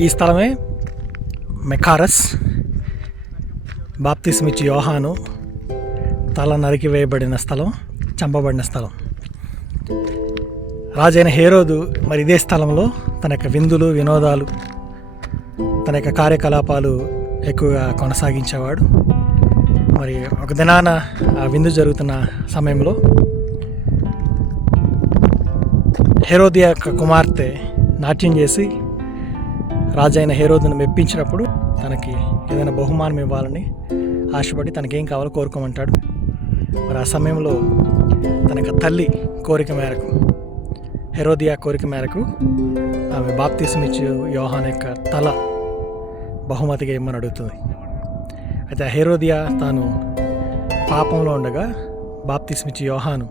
ఈ స్థలమే మెకారస్. బాప్తిస్మిచ్చి యోహాను తల నరికి వేయబడిన స్థలం చంపబడిన స్థలం. రాజైన హేరోదు మరి ఇదే స్థలంలో తన యొక్క విందులు వినోదాలు తన యొక్క కార్యకలాపాలు ఎక్కువగా కొనసాగించేవాడు. మరి ఒక దినాన ఆ విందు జరుగుతున్న సమయంలో హేరోది యొక్క కుమార్తె నాట్యం చేసి రాజైన హేరోదును మెప్పించినప్పుడు తనకి ఏదైనా బహుమానం ఇవ్వాలని ఆశపడి తనకేం కావాలో కోరుకోమంటాడు. మరి ఆ సమయంలో తన యొక్క తల్లి కోరిక మేరకు హెరోదియా కోరిక మేరకు ఆమె బాప్తీసమిచ్చి యోహాన్ యొక్క తల బహుమతిగా ఇమ్మని అడుగుతుంది. అయితే ఆ హెరోదియా తాను పాపంలో ఉండగా బాప్తీసమిచ్చి యోహాను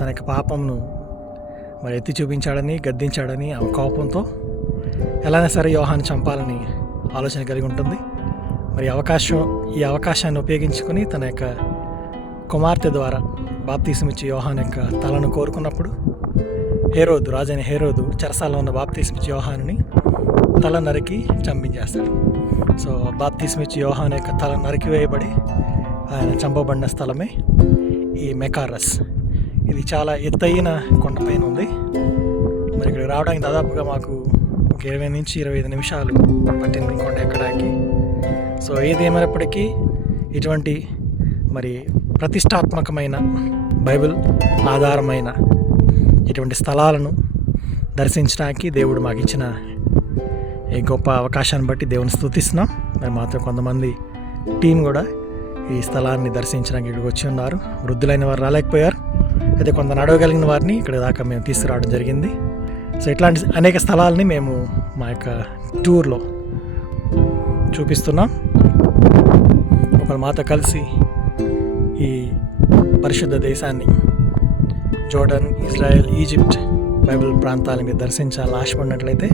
తన యొక్క పాపంను మరి ఎత్తి చూపించాడని గద్దించాడని ఆమె కోపంతో ఎలాగైనా సరే యోహాన్ని చంపాలని ఆలోచన కలిగి ఉంటుంది. మరి అవకాశం ఈ అవకాశాన్ని ఉపయోగించుకొని తన యొక్క కుమార్తె ద్వారా బాప్తీసమిచ్చి యోహాన్ యొక్క తలను కోరుకున్నప్పుడు హేరోదు రాజైన హేరోదు చెరసాలలో ఉన్న బాప్తీసమిచ్చి యోహానుని తల నరికి చంపించేస్తాడు. సో బాప్తీసమిచ్చి యోహాన్ యొక్క తల నరికి వేయబడి ఆయన చంపబడిన స్థలమే ఈ మెకారస్. ఇది చాలా ఎత్తైన కొండపైన ఉంది. మరి ఇక్కడ రావడానికి దాదాపుగా మాకు ఒక ఇరవై నుంచి ఇరవై ఐదు నిమిషాలు పట్టింది కొండ ఎక్కడానికి. సో ఏది ఏమైనప్పటికీ ఇటువంటి మరి ప్రతిష్టాత్మకమైన బైబిల్ ఆధారమైన ఇటువంటి స్థలాలను దర్శించడానికి దేవుడు మాకు ఇచ్చిన ఈ గొప్ప అవకాశాన్ని బట్టి దేవుని స్థుతిస్తున్నాం. మరి మాతో కొంతమంది టీం కూడా ఈ స్థలాన్ని దర్శించడానికి ఇక్కడికి వచ్చి ఉన్నారు. వృద్ధులైన వారు రాలేకపోయారు. అయితే కొంత నడవగలిగిన వారిని ఇక్కడ దాకా మేము తీసుకురావడం జరిగింది. సో ఇట్లాంటి అనేక స్థలాలని మేము మా యొక్క టూర్లో చూపిస్తున్నాం. ఒకరు మాతో కలిసి ఈ పరిశుద్ధ దేశాన్ని జోర్డన్ ఇజ్రాయెల్ ఈజిప్ట్ బైబిల్ ప్రాంతాలను మీరు దర్శించాలని ఆశపడినట్లయితే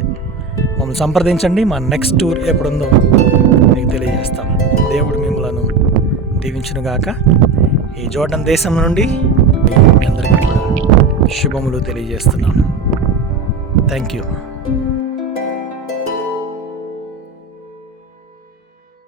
మమ్మల్ని సంప్రదించండి. మా నెక్స్ట్ టూర్ ఎప్పుడుందో మీకు తెలియజేస్తాం. దేవుడు మిమ్మలను దీవించునుగాక. ఈ జోర్డన్ దేశం నుండి మీ అందరికీ శుభములు తెలియజేస్తున్నాను Thank you.